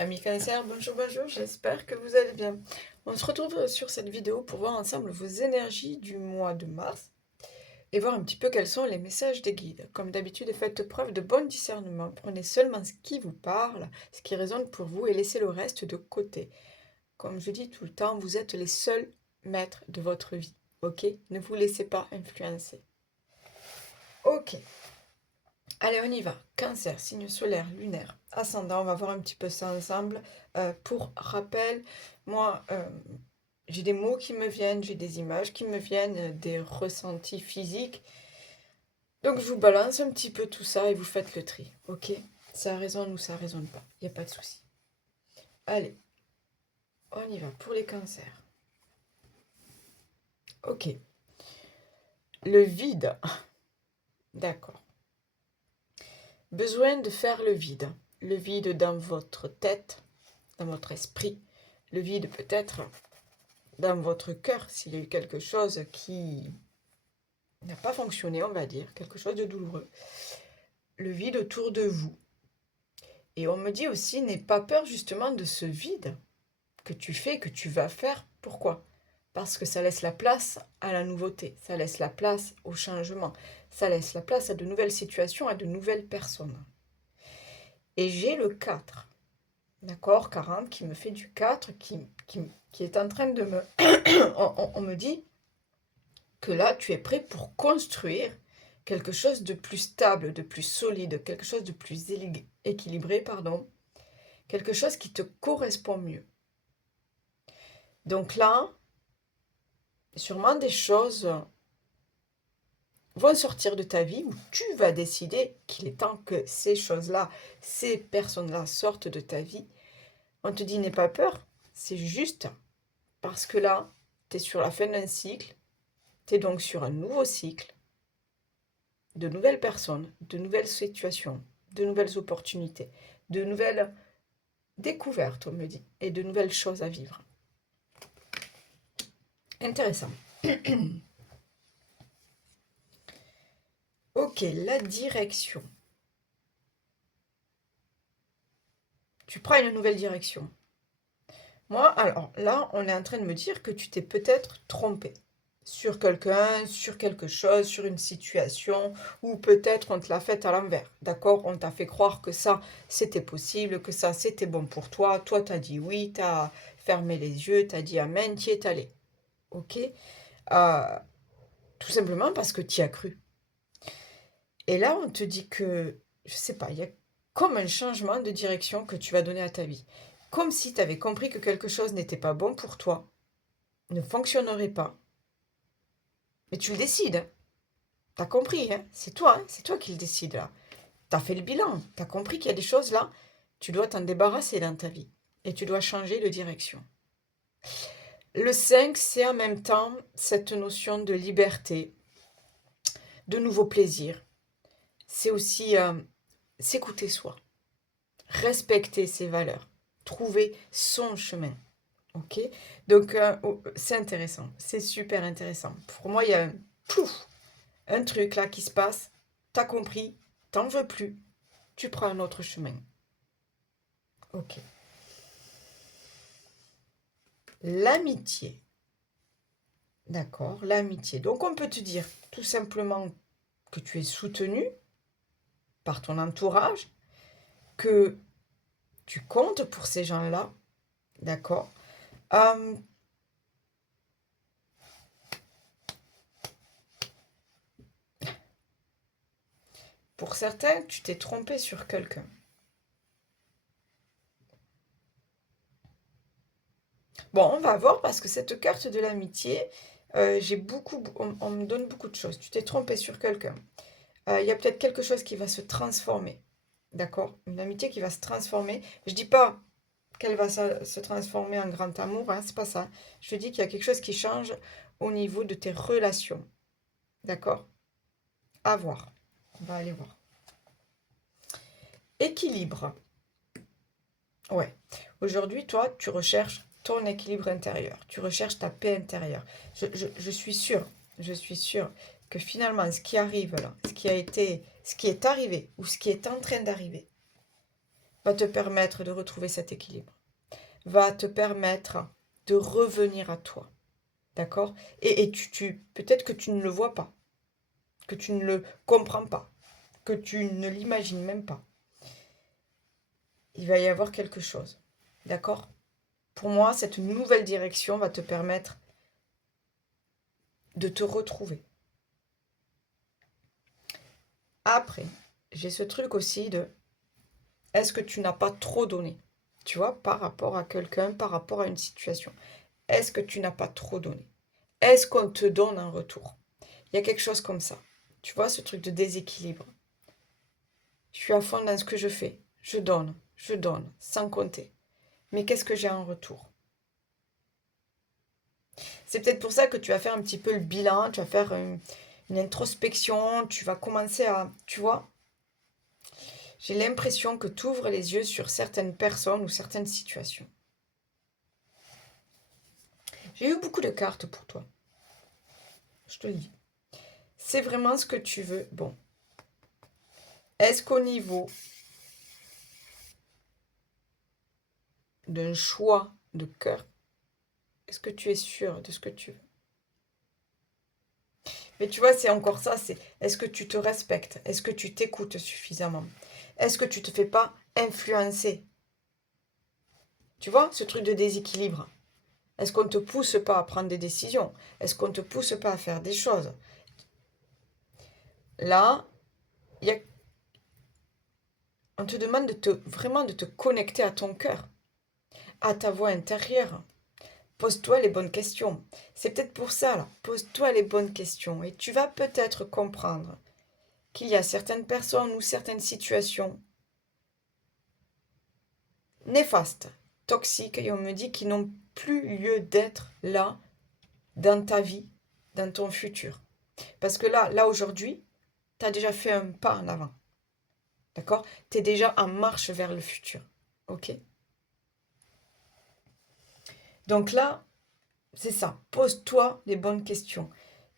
Amis Cancer, bonjour, bonjour, j'espère que vous allez bien. On se retrouve sur cette vidéo pour voir ensemble vos énergies du mois de mars et voir un petit peu quels sont les messages des guides. Comme d'habitude, faites preuve de bon discernement. Prenez seulement ce qui vous parle, ce qui résonne pour vous et laissez le reste de côté. Comme je dis tout le temps, vous êtes les seuls maîtres de votre vie, ok? Ne vous laissez pas influencer. Ok. Allez, on y va. Cancer, signe solaire, lunaire, ascendant, on va voir un petit peu ça ensemble. Pour rappel, moi, j'ai des mots qui me viennent, j'ai des images qui me viennent, des ressentis physiques. Donc, je vous balance un petit peu tout ça et vous faites le tri, ok? Ça résonne ou ça résonne pas, il n'y a pas de souci. Allez, on y va pour les cancers. Ok. Le vide. D'accord. Besoin de faire le vide. Le vide dans votre tête, dans votre esprit. Le vide peut-être dans votre cœur, s'il y a eu quelque chose qui n'a pas fonctionné, on va dire, quelque chose de douloureux. Le vide autour de vous. Et on me dit aussi, n'aie pas peur justement de ce vide que tu fais, que tu vas faire. Pourquoi? Parce que ça laisse la place à la nouveauté, ça laisse la place au changement, ça laisse la place à de nouvelles situations, à de nouvelles personnes. Et j'ai le 4, d'accord, 40, qui me fait du 4, qui est en train de me... on me dit que là, tu es prêt pour construire quelque chose de plus stable, de plus solide, quelque chose de plus équilibré, pardon, quelque chose qui te correspond mieux. Donc là, sûrement des choses vont sortir de ta vie où tu vas décider qu'il est temps que ces choses-là, ces personnes-là sortent de ta vie. On te dit n'aie pas peur, c'est juste parce que là, tu es sur la fin d'un cycle, tu es donc sur un nouveau cycle, de nouvelles personnes, de nouvelles situations, de nouvelles opportunités, de nouvelles découvertes, on me dit, et de nouvelles choses à vivre. Intéressant. Ok, la direction. Tu prends une nouvelle direction. Moi, alors là, on est en train de me dire que tu t'es peut-être trompé sur quelqu'un, sur quelque chose, sur une situation, ou peut-être on te l'a fait à l'envers. D'accord? On t'a fait croire que ça, c'était possible, que ça, c'était bon pour toi. Toi, t'as dit oui, t'as fermé les yeux, t'as dit amen, t'y es allé. Ok? Euh, Tout simplement parce que tu y as cru. Et là, on te dit que, je sais pas, il y a comme un changement de direction que tu vas donner à ta vie. Comme si tu avais compris que quelque chose n'était pas bon pour toi, ne fonctionnerait pas. Mais tu le décides, hein. T'as compris, hein. C'est toi qui le décides là. T'as fait le bilan, t'as compris qu'il y a des choses là, tu dois t'en débarrasser dans ta vie. Et tu dois changer de direction. Le 5, c'est en même temps cette notion de liberté, de nouveaux plaisirs. C'est aussi s'écouter soi, respecter ses valeurs, trouver son chemin. Ok? Donc, c'est intéressant, c'est super intéressant. Pour moi, il y a un truc là qui se passe, t'as compris, t'en veux plus, tu prends un autre chemin. Ok. L'amitié. D'accord, l'amitié. Donc, on peut te dire tout simplement que tu es soutenu par ton entourage, que tu comptes pour ces gens-là. D'accord. Euh, pour certains, tu t'es trompé sur quelqu'un. Bon, on va voir parce que cette carte de l'amitié, on me donne beaucoup de choses. Tu t'es trompé sur quelqu'un. Il y a peut-être quelque chose qui va se transformer. D'accord? Une amitié qui va se transformer. Je dis pas qu'elle va se transformer en grand amour, hein, c'est pas ça. Je te dis qu'il y a quelque chose qui change au niveau de tes relations. D'accord? À voir. On va aller voir. Équilibre. Ouais. Aujourd'hui, toi, tu recherches ton équilibre intérieur. Tu recherches ta paix intérieure. Je suis sûre, je suis sûre que finalement, ce qui arrive là, ce qui est arrivé ou ce qui est en train d'arriver, va te permettre de retrouver cet équilibre, va te permettre de revenir à toi. D'accord? Et peut-être que tu ne le vois pas, que tu ne le comprends pas, que tu ne l'imagines même pas. Il va y avoir quelque chose. D'accord? Pour moi, cette nouvelle direction va te permettre de te retrouver. Après, j'ai ce truc aussi de est-ce que tu n'as pas trop donné? Tu vois, par rapport à quelqu'un, par rapport à une situation. Est-ce que tu n'as pas trop donné? Est-ce qu'on te donne un retour? Il y a quelque chose comme ça. Tu vois, ce truc de déséquilibre. Je suis à fond dans ce que je fais. Je donne, sans compter. Mais qu'est-ce que j'ai en retour? C'est peut-être pour ça que tu vas faire un petit peu le bilan, tu vas faire une introspection, tu vas commencer à, tu vois, j'ai l'impression que tu ouvres les yeux sur certaines personnes ou certaines situations. J'ai eu beaucoup de cartes pour toi. Je te le dis. C'est vraiment ce que tu veux. Bon. Est-ce qu'au niveau d'un choix de cœur, est-ce que tu es sûr de ce que tu veux? Mais tu vois, c'est encore ça, c'est est-ce que tu te respectes? Est-ce que tu t'écoutes suffisamment? Est-ce que tu te fais pas influencer? Tu vois, ce truc de déséquilibre. Est-ce qu'on ne te pousse pas à prendre des décisions? Est-ce qu'on ne te pousse pas à faire des choses? Là, on te demande vraiment de te connecter à ton cœur, à ta voix intérieure. Pose-toi les bonnes questions. C'est peut-être pour ça, là. Pose-toi les bonnes questions et tu vas peut-être comprendre qu'il y a certaines personnes ou certaines situations néfastes, toxiques, et on me dit qu'ils n'ont plus lieu d'être là, dans ta vie, dans ton futur. Parce que là aujourd'hui, tu as déjà fait un pas en avant. D'accord? Tu es déjà en marche vers le futur. Ok? Donc là, c'est ça. Pose-toi les bonnes questions.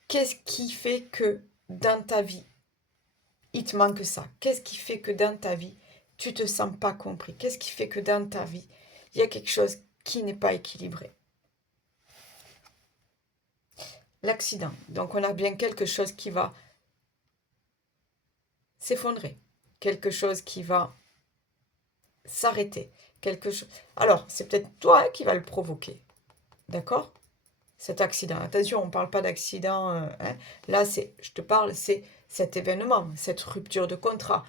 Qu'est-ce qui fait que dans ta vie, il te manque ça? Qu'est-ce qui fait que dans ta vie, tu te sens pas compris? Qu'est-ce qui fait que dans ta vie, il y a quelque chose qui n'est pas équilibré? L'accident. Donc on a bien quelque chose qui va s'effondrer. Quelque chose qui va s'arrêter. Quelque chose. Alors, c'est peut-être toi qui va le provoquer. D'accord? Cet accident. Attention, on ne parle pas d'accident. Hein. Là, je te parle, c'est cet événement, cette rupture de contrat,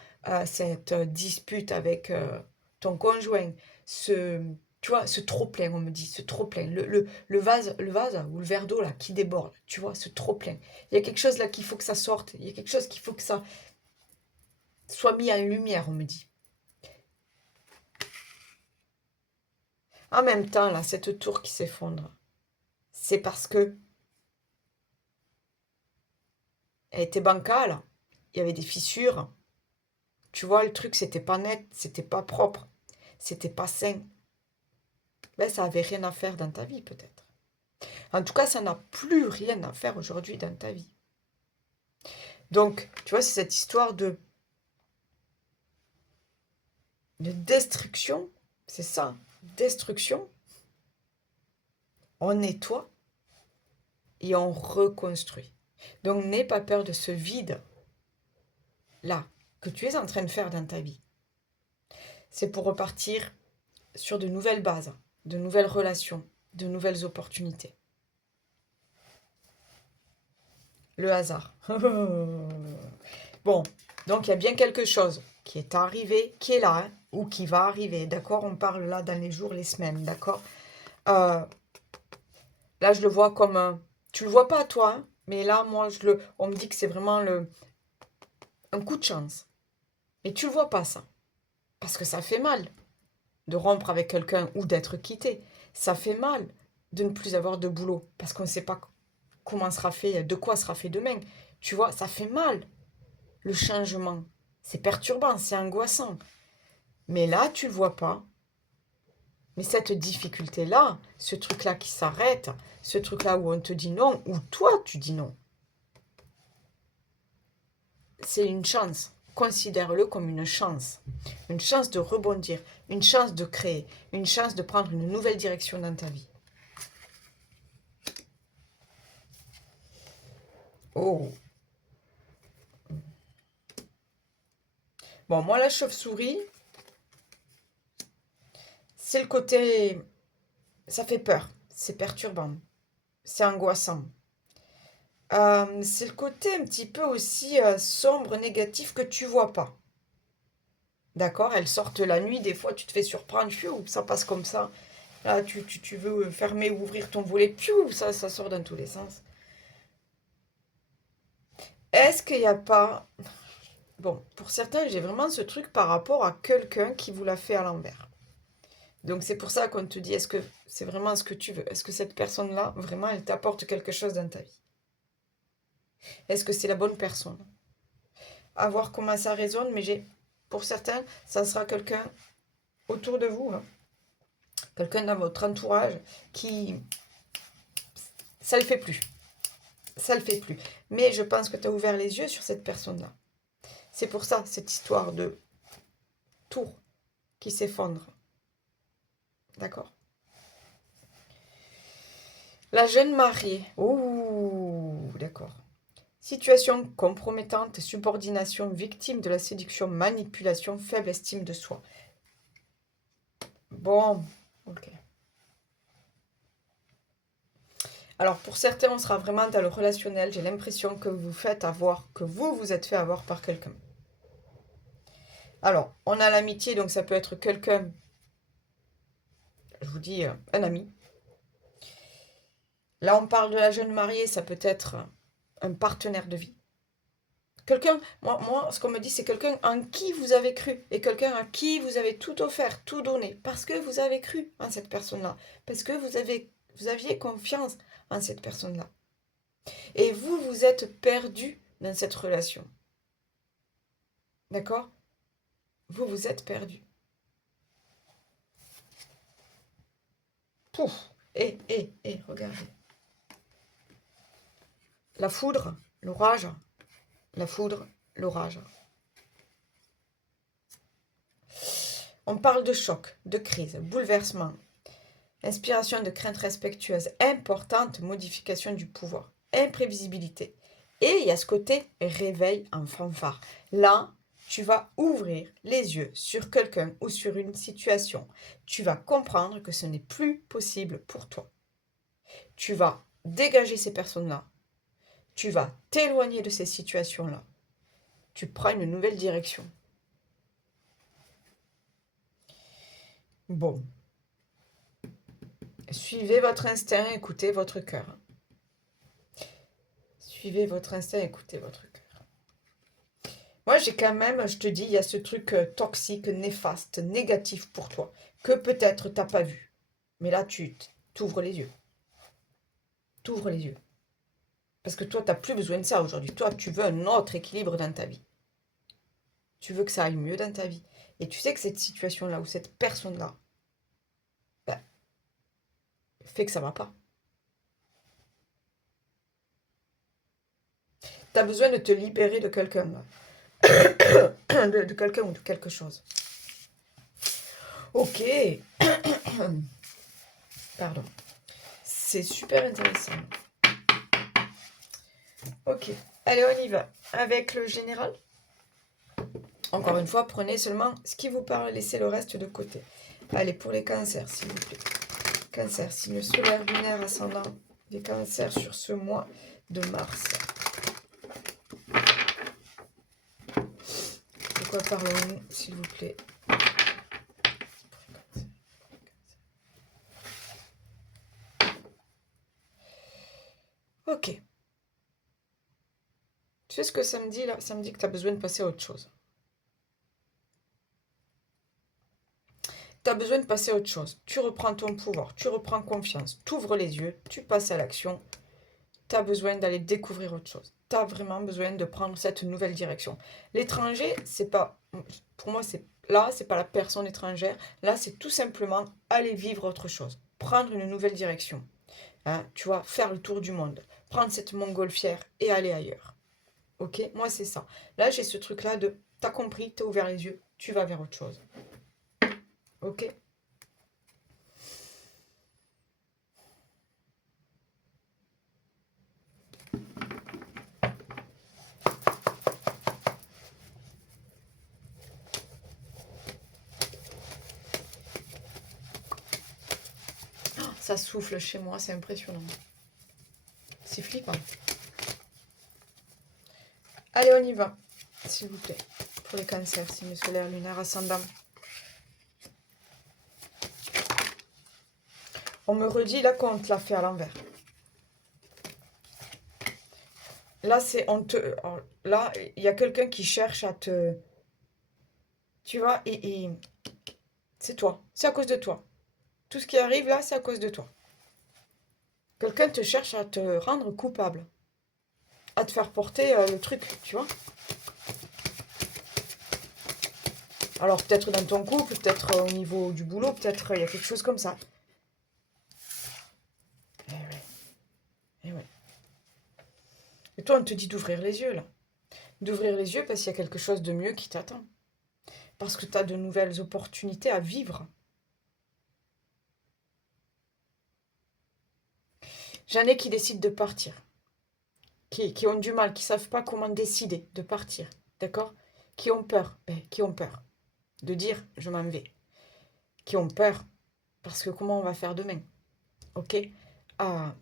cette dispute avec ton conjoint, tu vois, ce trop-plein, on me dit, ce trop-plein, le vase ou le verre d'eau là qui déborde, tu vois, ce trop-plein. Il y a quelque chose là qu'il faut que ça sorte, il y a quelque chose qu'il faut que ça soit mis en lumière, on me dit. En même temps, là, cette tour qui s'effondre, c'est parce que elle était bancale, il y avait des fissures. Tu vois, le truc, c'était pas net, c'était pas propre, c'était pas sain. Ben, ça avait rien à faire dans ta vie, peut-être. En tout cas, ça n'a plus rien à faire aujourd'hui dans ta vie. Donc, tu vois, c'est cette histoire de destruction. C'est ça, destruction. On nettoie et on reconstruit. Donc, n'aie pas peur de ce vide-là que tu es en train de faire dans ta vie. C'est pour repartir sur de nouvelles bases, de nouvelles relations, de nouvelles opportunités. Le hasard. Bon, donc il y a bien quelque chose qui est arrivé, qui est là, hein, ou qui va arriver, d'accord? On parle là dans les jours, les semaines, d'accord? Là, je le vois comme... tu le vois pas, toi, hein, mais là, moi, on me dit que c'est vraiment un coup de chance. Et tu le vois pas, ça. Parce que ça fait mal de rompre avec quelqu'un ou d'être quitté. Ça fait mal de ne plus avoir de boulot parce qu'on ne sait pas comment sera fait, de quoi sera fait demain. Tu vois, ça fait mal. Le changement, c'est perturbant, c'est angoissant. Mais là, tu le vois pas. Mais cette difficulté-là, ce truc-là qui s'arrête, ce truc-là où on te dit non, ou toi tu dis non, c'est une chance. considère-le comme une chance de rebondir, une chance de créer, une chance de prendre une nouvelle direction dans ta vie. Oh. Bon, moi, la chauve-souris, c'est le côté... Ça fait peur, c'est perturbant, c'est angoissant. C'est le côté un petit peu aussi sombre, négatif que tu vois pas. D'accord? Elles sortent la nuit, des fois tu te fais surprendre, fiou, ça passe comme ça. Là, tu veux fermer ou ouvrir ton volet, piou, ça sort dans tous les sens. Est-ce qu'il n'y a pas... Bon, pour certains, j'ai vraiment ce truc par rapport à quelqu'un qui vous l'a fait à l'envers. Donc c'est pour ça qu'on te dit, est-ce que c'est vraiment ce que tu veux? Est-ce que cette personne-là, vraiment, elle t'apporte quelque chose dans ta vie? Est-ce que c'est la bonne personne? À voir comment ça résonne, mais pour certains, ça sera quelqu'un autour de vous, hein. Quelqu'un dans votre entourage qui... Ça le fait plus. Ça le fait plus. Mais je pense que tu as ouvert les yeux sur cette personne-là. C'est pour ça, cette histoire de tour qui s'effondre. D'accord? La jeune mariée. Ouh, d'accord. Situation compromettante, subordination, victime de la séduction, manipulation, faible estime de soi. Bon, ok. Alors pour certains, on sera vraiment dans le relationnel. J'ai l'impression que vous vous êtes fait avoir par quelqu'un. Alors, on a l'amitié, donc ça peut être quelqu'un, je vous dis, un ami. Là, on parle de la jeune mariée, ça peut être un partenaire de vie. Quelqu'un, moi, ce qu'on me dit, c'est quelqu'un en qui vous avez cru et quelqu'un à qui vous avez tout offert, tout donné, parce que vous avez cru en cette personne-là, parce que vous aviez confiance en cette personne-là. Et vous, vous êtes perdu dans cette relation. D'accord? Vous, vous êtes perdu. Pouf! Regardez. La foudre, l'orage, la foudre, l'orage. On parle de choc, de crise, bouleversement, inspiration de crainte respectueuse, importante modification du pouvoir, imprévisibilité. Et il y a ce côté réveil en fanfare. Là, tu vas ouvrir les yeux sur quelqu'un ou sur une situation. Tu vas comprendre que ce n'est plus possible pour toi. Tu vas dégager ces personnes-là. Tu vas t'éloigner de ces situations-là. Tu prends une nouvelle direction. Bon. Suivez votre instinct, écoutez votre cœur. Suivez votre instinct, écoutez votre cœur. Moi, j'ai quand même, je te dis, il y a ce truc toxique, néfaste, négatif pour toi, que peut-être tu n'as pas vu. Mais là, tu t'ouvres les yeux. T'ouvres les yeux. Parce que toi, tu n'as plus besoin de ça aujourd'hui. Toi, tu veux un autre équilibre dans ta vie. Tu veux que ça aille mieux dans ta vie. Et tu sais que cette situation-là, ou cette personne-là, fait que ça va pas. Tu as besoin de te libérer de quelqu'un. de quelqu'un ou de quelque chose. Ok. Pardon. C'est super intéressant. Ok. Allez, on y va. Avec le général. Encore une fois, prenez seulement ce qui vous parle, laissez le reste de côté. Allez, pour les cancers, s'il vous plaît. Cancer, signe solaire, lunaire, ascendant des cancers sur ce mois de mars. De quoi parlons-nous, s'il vous plaît? Ok. Tu sais ce que ça me dit là? Ça me dit que tu as besoin de passer à autre chose. Tu as besoin de passer à autre chose. Tu reprends ton pouvoir, tu reprends confiance, tu ouvres les yeux, tu passes à l'action. Tu as besoin d'aller découvrir autre chose. Tu as vraiment besoin de prendre cette nouvelle direction. L'étranger, c'est pas... Pour moi, c'est pas la personne étrangère. Là, c'est tout simplement aller vivre autre chose. Prendre une nouvelle direction. Hein, tu vois, faire le tour du monde. Prendre cette montgolfière et aller ailleurs. Ok? Moi, c'est ça. Là, j'ai ce truc-là de T'as compris, t'as ouvert les yeux, tu vas vers autre chose. Ok? Ça souffle chez moi, c'est impressionnant. C'est flippant. Allez, on y va, s'il vous plaît. Pour les cancers, signe solaire, lunaire, ascendant. On me redit là qu'on te l'a fait à l'envers. Là, c'est on te. Là, il y a quelqu'un qui cherche à te. Tu vois, et c'est toi. C'est à cause de toi. Tout ce qui arrive là, c'est à cause de toi. Quelqu'un te cherche à te rendre coupable. À te faire porter le truc, tu vois. Alors peut-être dans ton couple, peut-être au niveau du boulot, peut-être il y a quelque chose comme ça. Eh ouais. Eh ouais. Et toi, on te dit d'ouvrir les yeux là. D'ouvrir les yeux parce qu'il y a quelque chose de mieux qui t'attend. Parce que tu as de nouvelles opportunités à vivre. J'en ai qui décident de partir. Qui ont du mal, qui ne savent pas comment décider de partir. D'accord? Qui ont peur. Qui ont peur de dire je m'en vais. Qui ont peur parce que comment on va faire demain? Ok? Ah,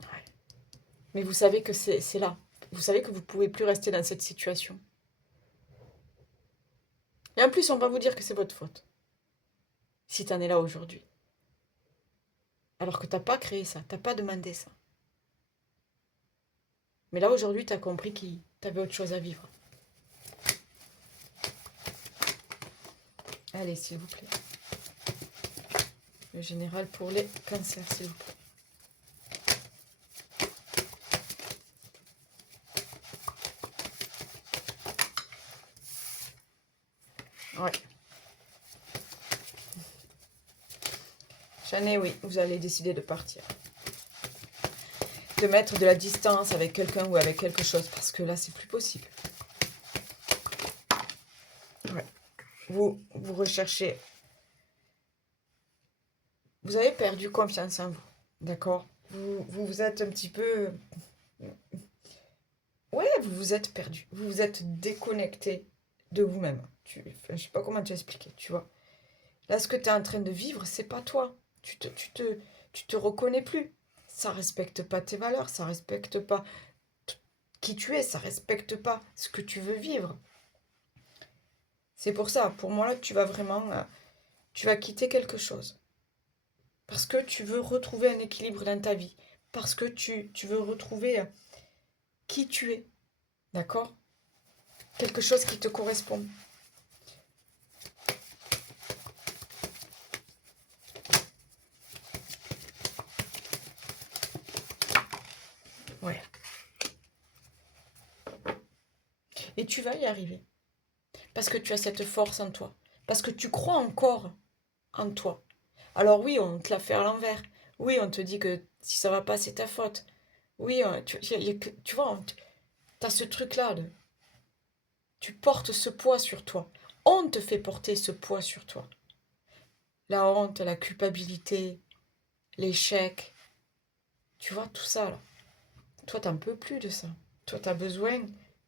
ouais. Mais vous savez que c'est là. Vous savez que vous ne pouvez plus rester dans cette situation. Et en plus, on va vous dire que c'est votre faute. Si tu en es là aujourd'hui. Alors que tu n'as pas créé ça, tu n'as pas demandé ça. Mais là, aujourd'hui, tu as compris que tu avais autre chose à vivre. Allez, s'il vous plaît. Le général pour les cancers, s'il vous plaît. Ouais. J'en ai, oui, vous allez décider de partir. De mettre de la distance avec quelqu'un ou avec quelque chose, parce que là, c'est plus possible. Ouais. Vous recherchez. Vous avez perdu confiance en vous, d'accord? Vous êtes un petit peu. Ouais, vous vous êtes perdu. Vous vous êtes déconnecté de vous-même. Enfin, je sais pas comment t'expliquer, tu vois. Là, ce que tu es en train de vivre, c'est pas toi. Tu te reconnais plus. Ça respecte pas tes valeurs, ça respecte pas qui tu es, ça respecte pas ce que tu veux vivre. C'est pour ça, pour moi, là, tu vas vraiment, tu vas quitter quelque chose. Parce que tu veux retrouver un équilibre dans ta vie. Parce que tu veux retrouver qui tu es. D'accord? Quelque chose qui te correspond. Ouais. Et tu vas y arriver. Parce que tu as cette force en toi. Parce que tu crois encore en toi. Alors oui, on te l'a fait à l'envers. Oui, on te dit que si ça va pas, c'est ta faute. Oui, tu vois, tu as ce truc-là. Tu portes ce poids sur toi. On te fait porter ce poids sur toi. La honte, la culpabilité, l'échec. Tu vois, tout ça, là. Toi, t'en peux plus de ça. Toi, tu as besoin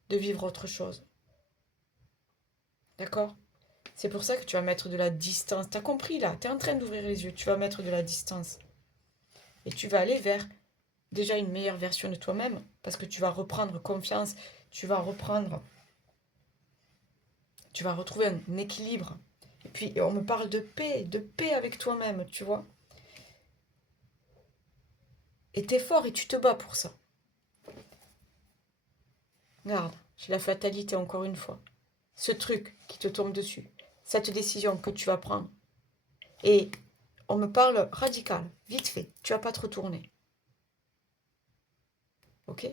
de vivre autre chose. D'accord? C'est pour ça que tu vas mettre de la distance. T'as compris, là? T'es en train d'ouvrir les yeux. Tu vas mettre de la distance. Et tu vas aller vers déjà une meilleure version de toi-même. Parce que tu vas reprendre confiance. Tu vas reprendre... Tu vas retrouver un équilibre. Et puis, on me parle de paix avec toi-même, tu vois. Et t'es fort et tu te bats pour ça. Regarde, j'ai la fatalité encore une fois. Ce truc qui te tombe dessus. Cette décision que tu vas prendre. Et on me parle radical, vite fait. Tu vas pas te retourner. Ok?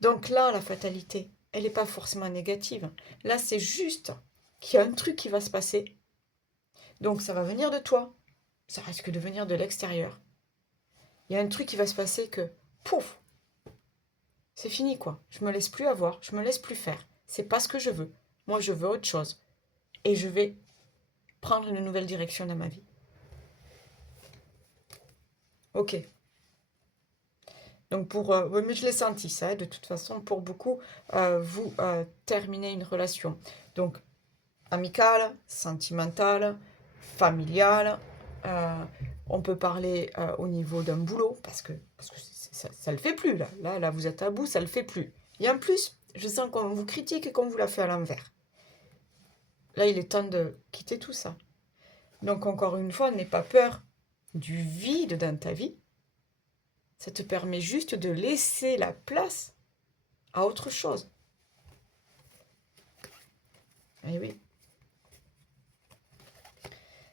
Donc là, la fatalité, elle n'est pas forcément négative. Là, c'est juste qu'il y a un truc qui va se passer. Donc ça va venir de toi. Ça risque de venir de l'extérieur. Il y a un truc qui va se passer que, pouf, c'est fini quoi. Je me laisse plus avoir, je me laisse plus faire. C'est pas ce que je veux. moi je veux autre chose. Et je vais prendre une nouvelle direction dans ma vie. Ok. Donc oui, mais je l'ai senti ça, de toute façon, pour beaucoup, vous terminez une relation. Donc, amicale, sentimentale, familiale. euh, on peut parler au niveau d'un boulot, parce que ça le fait plus, là. Là, vous êtes à bout, ça le fait plus. Et en plus, je sens qu'on vous critique et qu'on vous l'a fait à l'envers. Là, il est temps de quitter tout ça. Donc, encore une fois, n'aie pas peur du vide dans ta vie. Ça te permet juste de laisser la place à autre chose. Eh oui.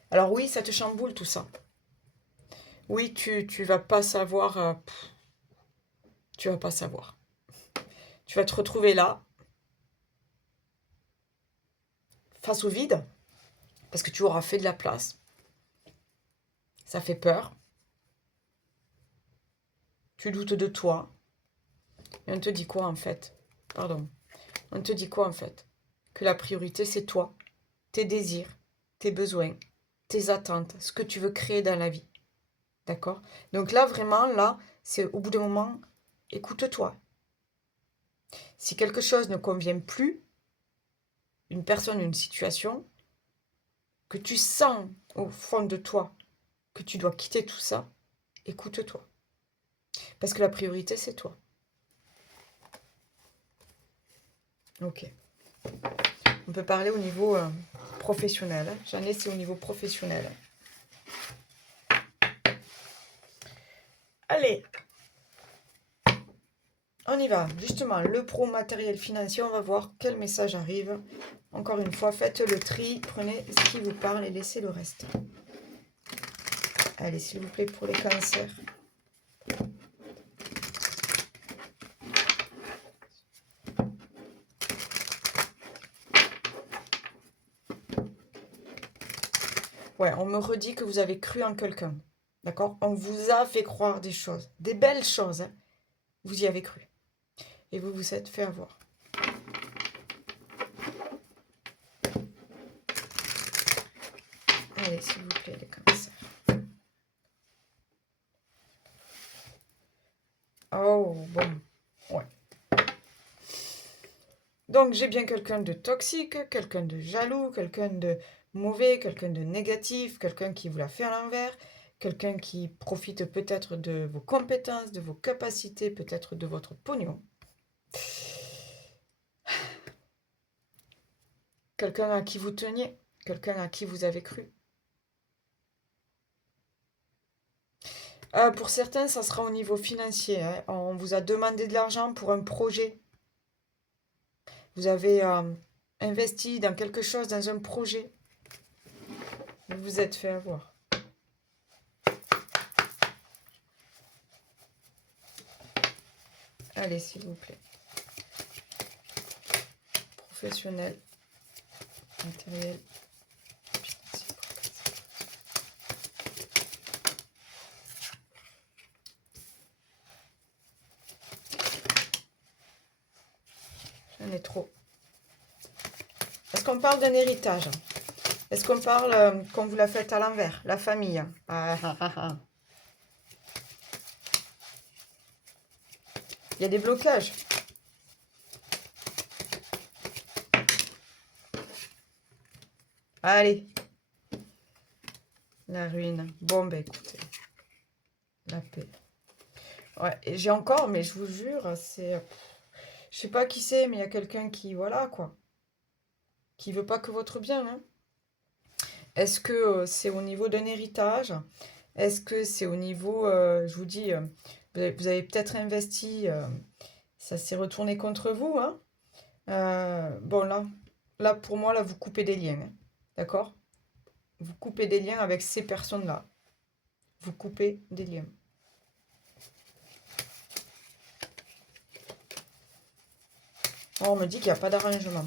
Alors oui, ça te chamboule tout ça. Oui, tu vas pas savoir. Tu vas pas savoir. Tu vas te retrouver là, face au vide, parce que tu auras fait de la place. Ça fait peur. Tu doutes de toi. Et on te dit quoi en fait? Pardon. On te dit quoi en fait? Que la priorité c'est toi, tes désirs, tes besoins, tes attentes, ce que tu veux créer dans la vie. D'accord? Donc là, vraiment, là, c'est au bout d'un moment, écoute-toi. Si quelque chose ne convient plus, une personne, une situation, que tu sens au fond de toi que tu dois quitter tout ça, écoute-toi. Parce que la priorité, c'est toi. Ok. On peut parler au niveau professionnel. J'en ai, c'est au niveau professionnel. Allez. On y va. Justement, le pro matériel financier, on va voir quel message arrive. Encore une fois, faites le tri, prenez ce qui vous parle et laissez le reste. Allez, s'il vous plaît, pour les cancers. Ouais, on me redit que vous avez cru en quelqu'un. D'accord? On vous a fait croire des choses. Des belles choses. Hein. Vous y avez cru. Et vous vous êtes fait avoir. Allez, s'il vous plaît, les cancers. Oh, bon. Ouais. Donc, j'ai bien quelqu'un de toxique, quelqu'un de jaloux, quelqu'un de mauvais, quelqu'un de négatif, quelqu'un qui vous l'a fait à l'envers, quelqu'un qui profite peut-être de vos compétences, de vos capacités, peut-être de votre pognon. Quelqu'un à qui vous teniez, quelqu'un à qui vous avez cru. Pour certains, ça sera au niveau financier. Hein. On vous a demandé de l'argent pour un projet. Vous avez investi dans quelque chose, dans un projet. Vous vous êtes fait avoir. Allez, s'il vous plaît. Professionnel, matériel, financier. J'en ai trop. Est-ce qu'on parle d'un héritage? Est-ce qu'on parle qu'on vous l'a fait à l'envers? La famille. Il y a des blocages. Allez. La ruine. Bon, ben écoutez. La paix. Ouais, et j'ai encore, mais je vous jure, c'est... Je sais pas qui c'est, mais il y a quelqu'un qui... Voilà, quoi. Qui veut pas que votre bien, hein. Est-ce que c'est au niveau d'un héritage? Est-ce que c'est au niveau... je vous dis, vous avez peut-être investi... ça s'est retourné contre vous, hein. Bon, là, pour moi, là, vous coupez des liens, hein. D'accord? Vous coupez des liens avec ces personnes-là. Vous coupez des liens. Oh, on me dit qu'il n'y a pas d'arrangement.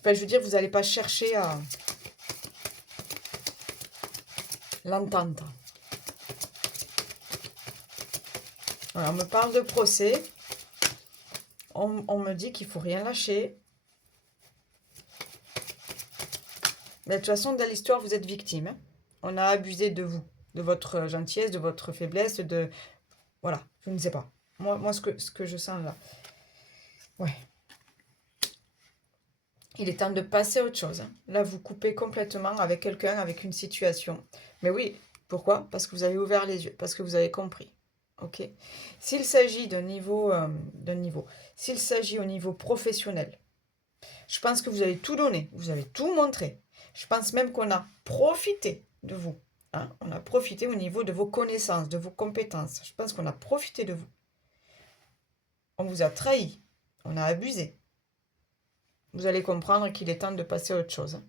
Enfin, je veux dire, vous n'allez pas chercher à l'entente. Voilà, on me parle de procès. On me dit qu'il ne faut rien lâcher. Mais de toute façon, dans l'histoire, vous êtes victime, hein. On a abusé de vous, de votre gentillesse, de votre faiblesse, de... Voilà, je ne sais pas. Moi ce que je sens là. Ouais. Il est temps de passer à autre chose, hein. Là, vous coupez complètement avec quelqu'un, avec une situation. Mais oui, pourquoi? Parce que vous avez ouvert les yeux, parce que vous avez compris. Ok? S'il s'agit d'un niveau, s'il s'agit au niveau professionnel, je pense que vous avez tout donné, vous avez tout montré. Je pense même qu'on a profité de vous, hein. On a profité au niveau de vos connaissances, de vos compétences. Je pense qu'on a profité de vous. On vous a trahi, on a abusé. Vous allez comprendre qu'il est temps de passer à autre chose.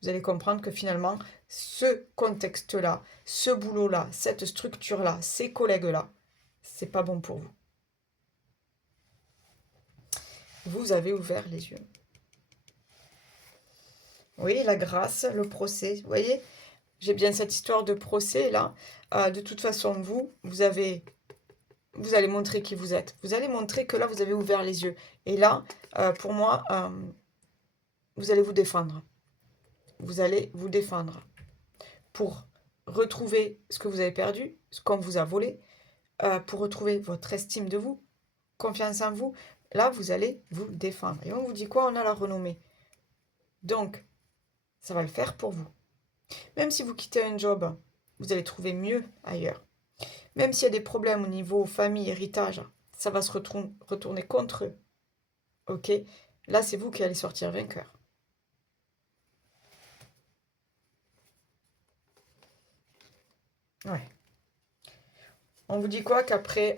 Vous allez comprendre que finalement, ce contexte-là, ce boulot-là, cette structure-là, ces collègues-là, c'est pas bon pour vous. Vous avez ouvert les yeux. Oui, la grâce, le procès. Vous voyez, j'ai bien cette histoire de procès là. De toute façon, vous allez montrer qui vous êtes. Vous allez montrer que là, vous avez ouvert les yeux. Et là, pour moi, vous allez vous défendre. Vous allez vous défendre pour retrouver ce que vous avez perdu, ce qu'on vous a volé, pour retrouver votre estime de vous, confiance en vous. Là, vous allez vous défendre. Et on vous dit quoi? On a la renommée. Donc, ça va le faire pour vous. Même si vous quittez un job, vous allez trouver mieux ailleurs. Même s'il y a des problèmes au niveau famille, héritage, ça va se retourner contre eux. Ok? Là, c'est vous qui allez sortir vainqueur. Ouais. On vous dit quoi? Qu'après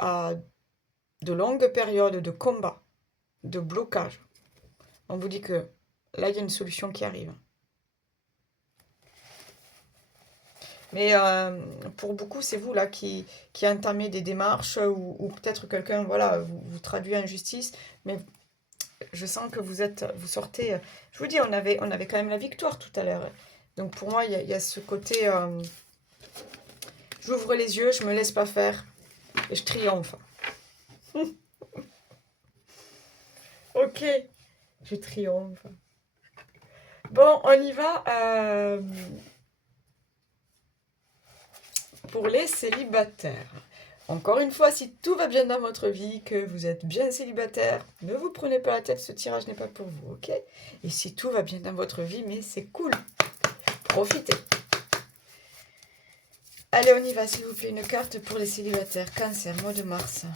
de longues périodes de combat, de blocage, on vous dit que là, il y a une solution qui arrive. Mais pour beaucoup, c'est vous là qui entamez des démarches ou peut-être quelqu'un voilà, vous traduit en justice. Mais je sens que vous sortez. Je vous dis, on avait quand même la victoire tout à l'heure. Donc pour moi, il y a ce côté. J'ouvre les yeux, je me laisse pas faire et je triomphe. Ok, je triomphe. Bon, on y va. Pour les célibataires. Encore une fois, si tout va bien dans votre vie, que vous êtes bien célibataire, ne vous prenez pas la tête, ce tirage n'est pas pour vous, ok? Et si tout va bien dans votre vie, mais c'est cool, profitez. Allez, on y va, s'il vous plaît, une carte pour les célibataires. Cancer, mois de mars.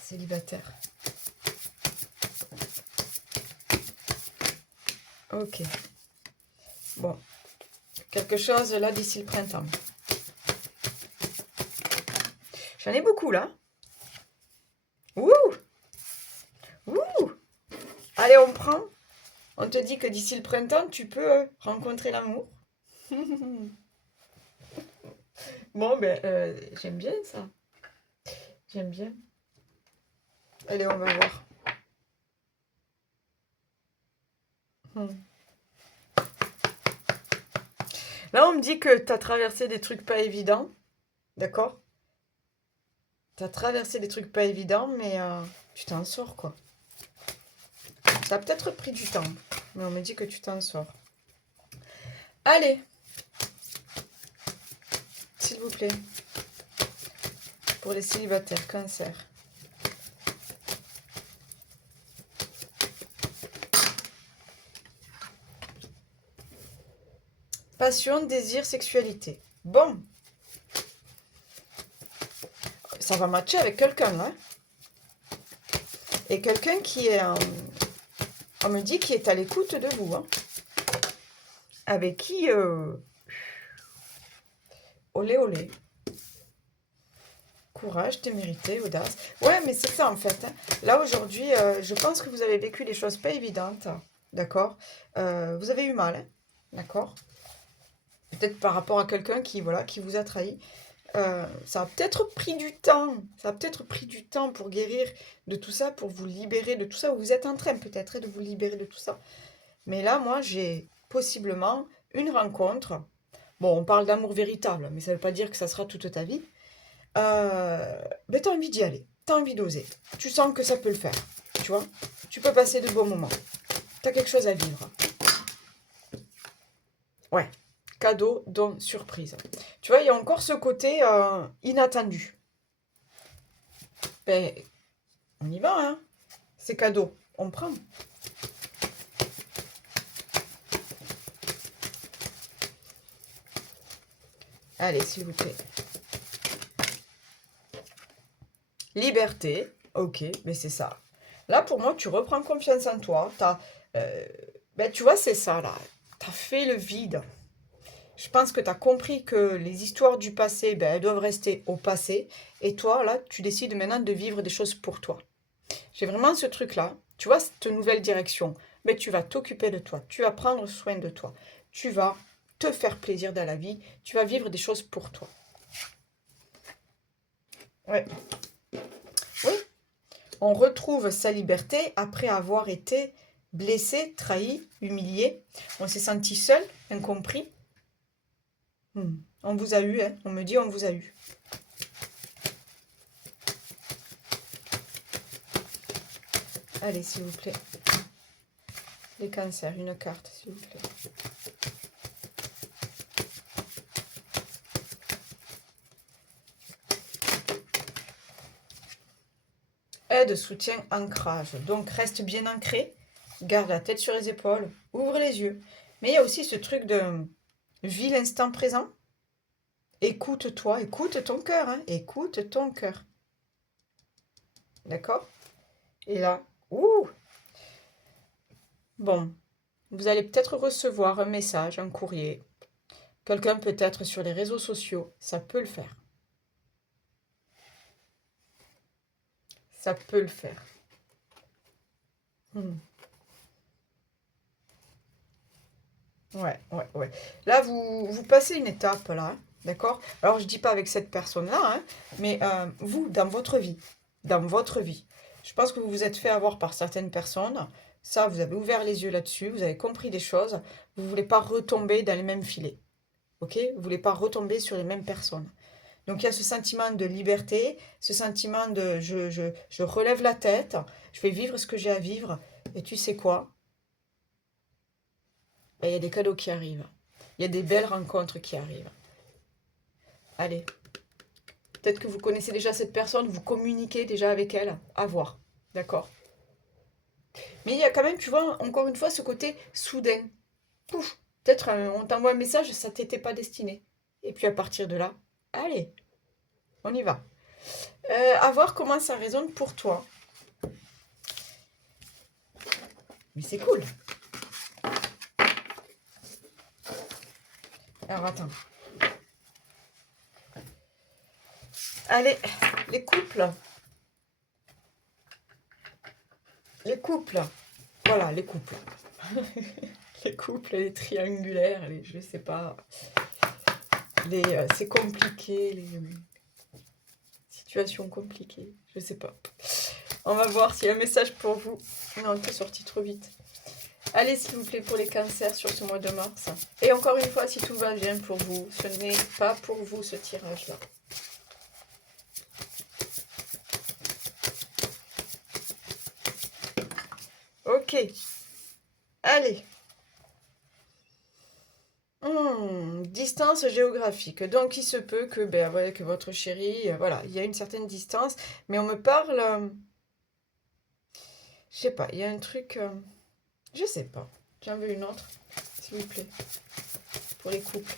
Célibataire. Ok. Bon. Quelque chose là d'ici le printemps. J'en ai beaucoup là. Ouh! Ouh! Allez, on prend. On te dit que d'ici le printemps, tu peux rencontrer l'amour. Bon, ben, j'aime bien ça. J'aime bien. Allez, on va voir. Là, on me dit que tu as traversé des trucs pas évidents. D'accord? Tu as traversé des trucs pas évidents, mais tu t'en sors, quoi. Ça a peut-être pris du temps, mais on me dit que tu t'en sors. Allez, s'il vous plaît, pour les célibataires, cancer. Passion, désir, sexualité. Bon. Ça va matcher avec quelqu'un, hein. Et quelqu'un qui est... on me dit qu'il est à l'écoute de vous, hein. Avec qui... olé, olé. Courage, témérité, audace. Ouais, mais c'est ça en fait, hein. Là, aujourd'hui, je pense que vous avez vécu des choses pas évidentes. D'accord? Vous avez eu mal, hein. D'accord? Peut-être par rapport à quelqu'un qui, voilà, qui vous a trahi. Ça a peut-être pris du temps. Ça a peut-être pris du temps pour guérir de tout ça, pour vous libérer de tout ça. Ou vous êtes en train peut-être de vous libérer de tout ça. Mais là, moi, j'ai possiblement une rencontre. Bon, on parle d'amour véritable, mais ça ne veut pas dire que ça sera toute ta vie. Mais tu as envie d'y aller. Tu as envie d'oser. Tu sens que ça peut le faire. Tu vois? Tu peux passer de bons moments. Tu as quelque chose à vivre. Ouais, cadeau, don, surprise. Tu vois, il y a encore ce côté inattendu. Ben, on y va, hein. C'est cadeau, on prend. Allez, s'il vous plaît. Liberté, ok, mais c'est ça. Là, pour moi, tu reprends confiance en toi. Ben, tu vois, c'est ça, là. Tu as fait le vide. Je pense que tu as compris que les histoires du passé, ben, elles doivent rester au passé. Et toi, là, tu décides maintenant de vivre des choses pour toi. J'ai vraiment ce truc-là. Tu vois, cette nouvelle direction. Mais tu vas t'occuper de toi. Tu vas prendre soin de toi. Tu vas te faire plaisir dans la vie. Tu vas vivre des choses pour toi. Ouais. Oui, on retrouve sa liberté après avoir été blessé, trahi, humilié. On s'est senti seul, incompris. On vous a eu, hein. On me dit on vous a eu. Allez, s'il vous plaît. Les cancers, une carte, s'il vous plaît. Aide, soutien, ancrage. Donc, reste bien ancré. Garde la tête sur les épaules. Ouvre les yeux. Mais il y a aussi ce truc de vis l'instant présent. Écoute-toi, écoute ton cœur. Hein. Écoute ton cœur. D'accord? Et là, ouh! Bon, vous allez peut-être recevoir un message, un courrier. Quelqu'un peut-être sur les réseaux sociaux. Ça peut le faire. Ça peut le faire. Ouais, ouais, ouais. Là, vous passez une étape, là, d'accord? Alors, je dis pas avec cette personne-là, hein, mais vous, dans votre vie, je pense que vous vous êtes fait avoir par certaines personnes. Ça, vous avez ouvert les yeux là-dessus, vous avez compris des choses. Vous voulez pas retomber dans les mêmes filets, ok? Vous voulez pas retomber sur les mêmes personnes. Donc, il y a ce sentiment de liberté, ce sentiment de je relève la tête, je vais vivre ce que j'ai à vivre. Et tu sais quoi? Ben, il y a des cadeaux qui arrivent. Il y a des belles rencontres qui arrivent. Allez, peut-être que vous connaissez déjà cette personne, vous communiquez déjà avec elle. À voir. D'accord? Mais il y a quand même, tu vois, encore une fois, ce côté soudain. Pouf! Peut-être on t'envoie un message, ça t'était pas destiné. Et puis à partir de là, allez, on y va. À voir comment ça résonne pour toi. Mais c'est cool. Alors attends. Allez, les couples. Les couples. Voilà, les couples. Les couples, les triangulaires, les je sais pas. C'est compliqué, les situations compliquées, je sais pas. On va voir s'il y a un message pour vous. Non, t'es sorti trop vite. Allez, s'il vous plaît, pour les cancers sur ce mois de mars. Et encore une fois, si tout va bien pour vous, ce n'est pas pour vous ce tirage-là. Ok. Allez. Distance géographique. Donc, il se peut que, ben, ouais, que votre chéri, voilà, il y a une certaine distance. Mais on me parle, je sais pas, il y a un truc, je sais pas. J'en veux une autre, s'il vous plaît, pour les couples.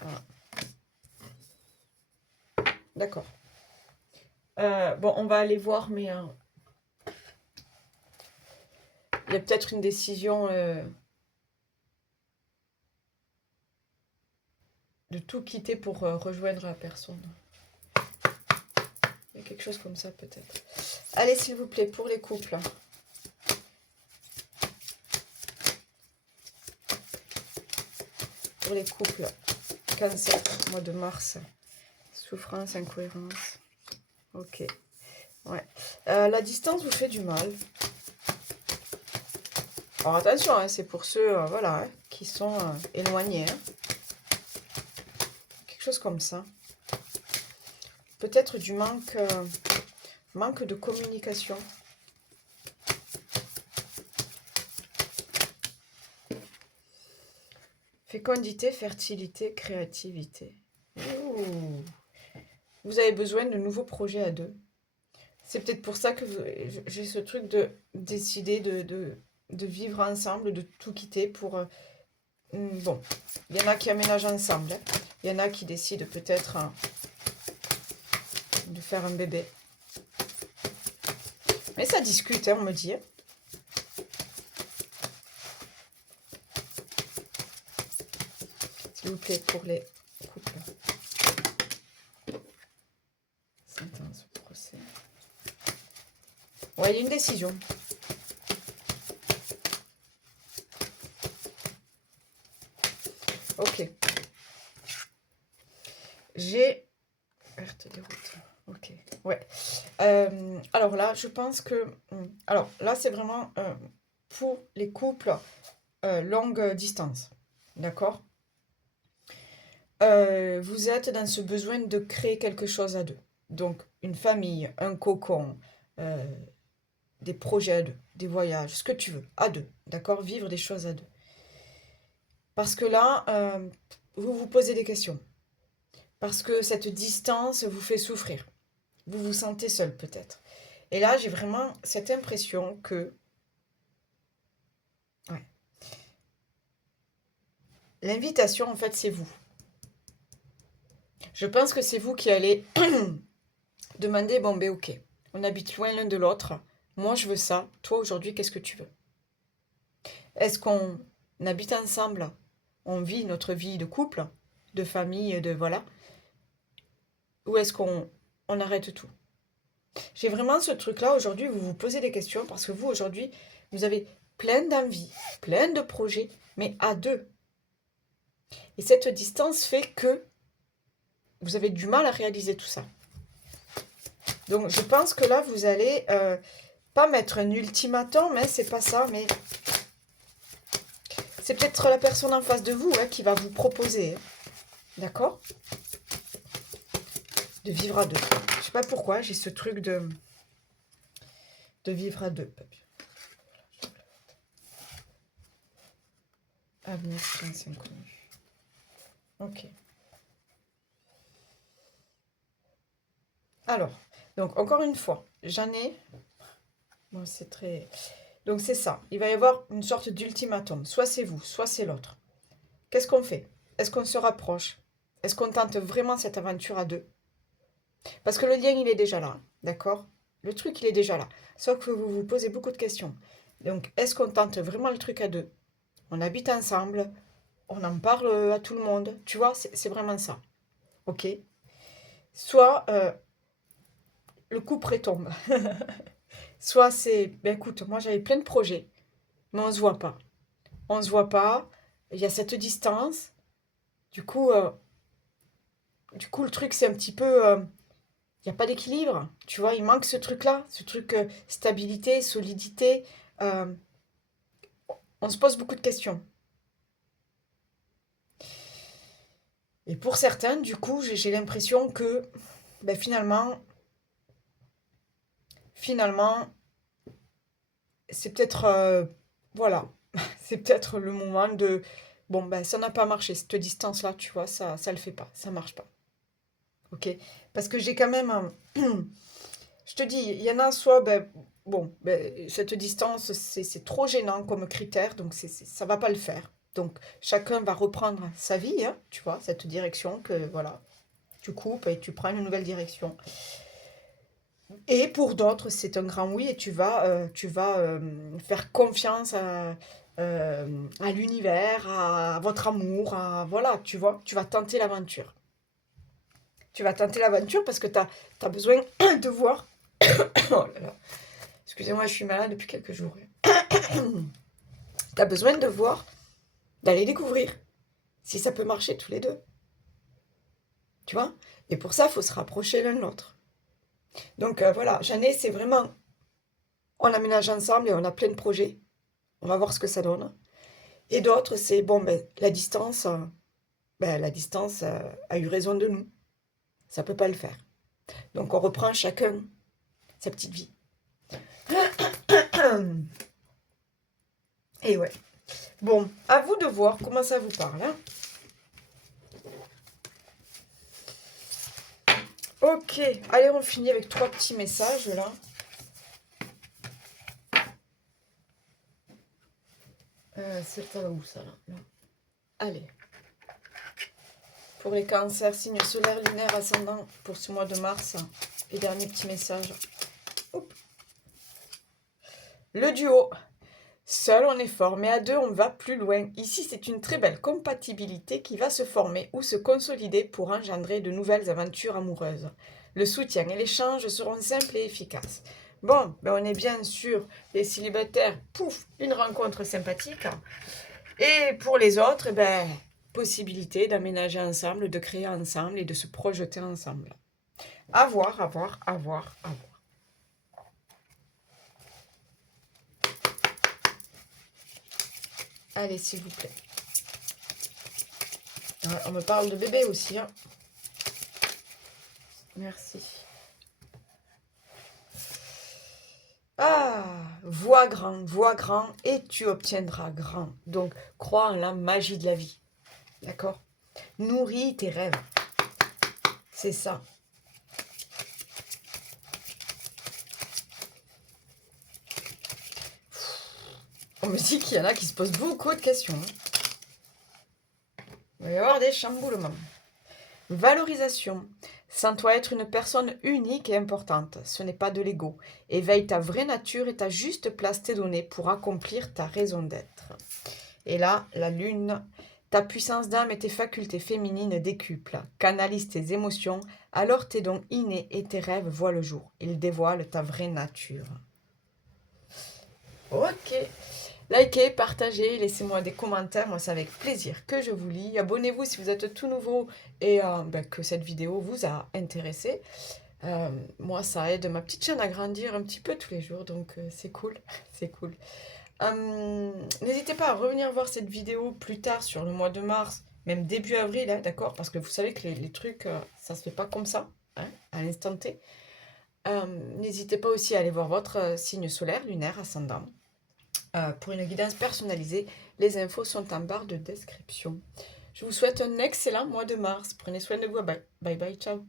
Voilà. D'accord. Bon, on va aller voir, mais il y a peut-être une décision de tout quitter pour rejoindre la personne. Il y a quelque chose comme ça, peut-être. Allez, s'il vous plaît, pour les couples. Pour les couples. Cancer, mois de mars. Souffrance, incohérence. Ok. Ouais. La distance vous fait du mal. Alors attention, hein, c'est pour ceux voilà, hein, qui sont éloignés. Hein. Quelque chose comme ça. Peut-être du manque de communication. Fécondité, fertilité, créativité. Ouh. Vous avez besoin de nouveaux projets à deux. C'est peut-être pour ça que j'ai ce truc de décider de vivre ensemble, de tout quitter pour... bon, il y en a qui aménagent ensemble. Hein. Il y en a qui décident peut-être de faire un bébé. Mais ça discute, hein, on me dit. Hein. S'il vous plaît, pour les couples. Sentence, procès. Ouais, il y a une décision. Ok. J'ai... Perte de route. Ok. Ouais. Alors là, je pense que... Alors là, c'est vraiment pour les couples longue distance. D'accord? Vous êtes dans ce besoin de créer quelque chose à deux. Donc, une famille, un cocon, des projets à deux, des voyages, ce que tu veux, à deux. D'accord? Vivre des choses à deux. Parce que là, vous vous posez des questions. Parce que cette distance vous fait souffrir. Vous vous sentez seul peut-être. Et là, j'ai vraiment cette impression que... Ouais. L'invitation, en fait, c'est vous. Je pense que c'est vous qui allez demander, bon, ben ok, on habite loin l'un de l'autre. Moi, je veux ça. Toi, aujourd'hui, qu'est-ce que tu veux? Est-ce qu'on habite ensemble? On vit notre vie de couple, de famille, de voilà. Ou est-ce qu'on arrête tout? J'ai vraiment ce truc-là. Aujourd'hui, vous vous posez des questions parce que vous, aujourd'hui, vous avez plein d'envies, plein de projets, mais à deux. Et cette distance fait que vous avez du mal à réaliser tout ça. Donc, je pense que là, vous allez pas mettre un ultimatum, mais c'est pas ça, mais c'est peut-être la personne en face de vous hein, qui va vous proposer, hein. D'accord? De vivre à deux. Je sais pas pourquoi, j'ai ce truc de vivre à deux. Avenir, chance inconnue. Ok. Alors, donc encore une fois, j'en ai... Bon, c'est très... Donc c'est ça. Il va y avoir une sorte d'ultimatum. Soit c'est vous, soit c'est l'autre. Qu'est-ce qu'on fait? Est-ce qu'on se rapproche? Est-ce qu'on tente vraiment cette aventure à deux? Parce que le lien, il est déjà là, d'accord? Le truc, il est déjà là. Sauf que vous vous posez beaucoup de questions. Donc, est-ce qu'on tente vraiment le truc à deux? On habite ensemble, on en parle à tout le monde. Tu vois, c'est vraiment ça. Ok? Soit le coup prétombe. Soit c'est, ben écoute, moi j'avais plein de projets, mais on se voit pas. On se voit pas, il y a cette distance. Du coup, le truc, c'est un petit peu... il n'y a pas d'équilibre. Tu vois, il manque ce truc-là, ce truc stabilité, solidité. euh, on se pose beaucoup de questions. Et pour certains, du coup, j'ai l'impression que ben, finalement, c'est peut-être... voilà, c'est peut-être le moment de... Bon, ben, ça n'a pas marché, cette distance-là, tu vois, ça le fait pas, ça marche pas. Ok? Parce que j'ai quand même... je te dis, il y en a soit, ben, bon, ben, cette distance, c'est trop gênant comme critère, donc ça va pas le faire. Donc, chacun va reprendre sa vie, hein, tu vois, cette direction que, voilà, tu coupes et tu prends une nouvelle direction. Et pour d'autres, c'est un grand oui et tu vas faire confiance à l'univers, à votre amour, à, voilà, tu vois, tu vas tenter l'aventure. Tu vas tenter l'aventure parce que tu as besoin de voir. Oh là là. Excusez-moi, je suis malade depuis quelques jours. Tu as besoin de voir, d'aller découvrir si ça peut marcher tous les deux. Tu vois? Et pour ça, il faut se rapprocher l'un de l'autre. Donc voilà, Jeannet, c'est vraiment, on aménage ensemble et on a plein de projets. On va voir ce que ça donne. Et d'autres, c'est, bon, ben, la distance a eu raison de nous. Ça peut pas le faire. Donc on reprend chacun sa petite vie. Et ouais. Bon, à vous de voir comment ça vous parle. Hein. Ok, allez, on finit avec 3 petits messages là. C'est où ça là? Allez. Pour les cancers, signe solaire, lunaire, ascendant pour ce mois de mars. Et dernier petit message. Oups. Le duo. Seul on est fort, mais à deux on va plus loin. Ici c'est une très belle compatibilité qui va se former ou se consolider pour engendrer de nouvelles aventures amoureuses. Le soutien et l'échange seront simples et efficaces. Bon, ben on est bien sûr les célibataires, pouf, une rencontre sympathique. Et pour les autres, eh ben, possibilité d'aménager ensemble, de créer ensemble et de se projeter ensemble. À voir, à voir, à voir, à voir. Allez, s'il vous plaît. On me parle de bébé aussi. Hein. Merci. Ah, vois grand et tu obtiendras grand. Donc, crois en la magie de la vie. D'accord? Nourris tes rêves. C'est ça. On me dit qu'il y en a qui se posent beaucoup de questions. Il va y avoir des chamboulements. Valorisation. Sens-toi être une personne unique et importante. Ce n'est pas de l'ego. Éveille ta vraie nature et ta juste place t'est donnée pour accomplir ta raison d'être. Et là, la lune, ta puissance d'âme et tes facultés féminines décuplent. Canalise tes émotions, alors tes dons innés et tes rêves voient le jour. Ils dévoilent ta vraie nature. Ok. Likez, partagez, laissez-moi des commentaires. Moi, c'est avec plaisir que je vous lis. Abonnez-vous si vous êtes tout nouveau et que cette vidéo vous a intéressé. Moi, ça aide ma petite chaîne à grandir un petit peu tous les jours, donc c'est cool. C'est cool. N'hésitez pas à revenir voir cette vidéo plus tard sur le mois de mars, même début avril, hein, d'accord? Parce que vous savez que les trucs, ça se fait pas comme ça, hein, à l'instant T. N'hésitez pas aussi à aller voir votre signe solaire, lunaire, ascendant. Pour une guidance personnalisée, les infos sont en barre de description. Je vous souhaite un excellent mois de mars. Prenez soin de vous. Bye bye, ciao.